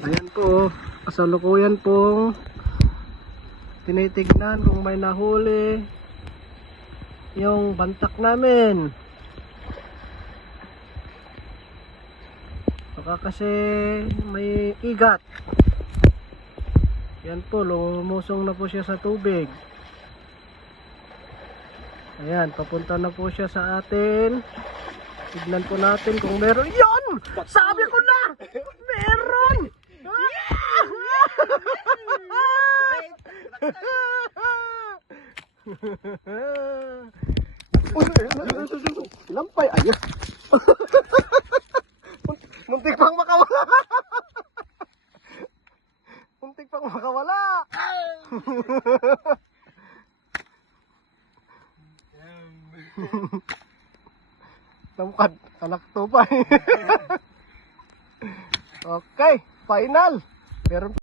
Ayan po, kasalukuyan pong tinitignan kung may nahuli yung bantak namin. Baka kasi may igat. Yan po, lumusong na po siya sa tubig. Ayan, papunta na po siya sa atin. Tignan po natin kung meron. Yon! Sabi ko na! Meron! Lampay, ayun. Muntik pang makawala. Muntik pang makawala. Tangkad, anak to pa. Okay, final. Meron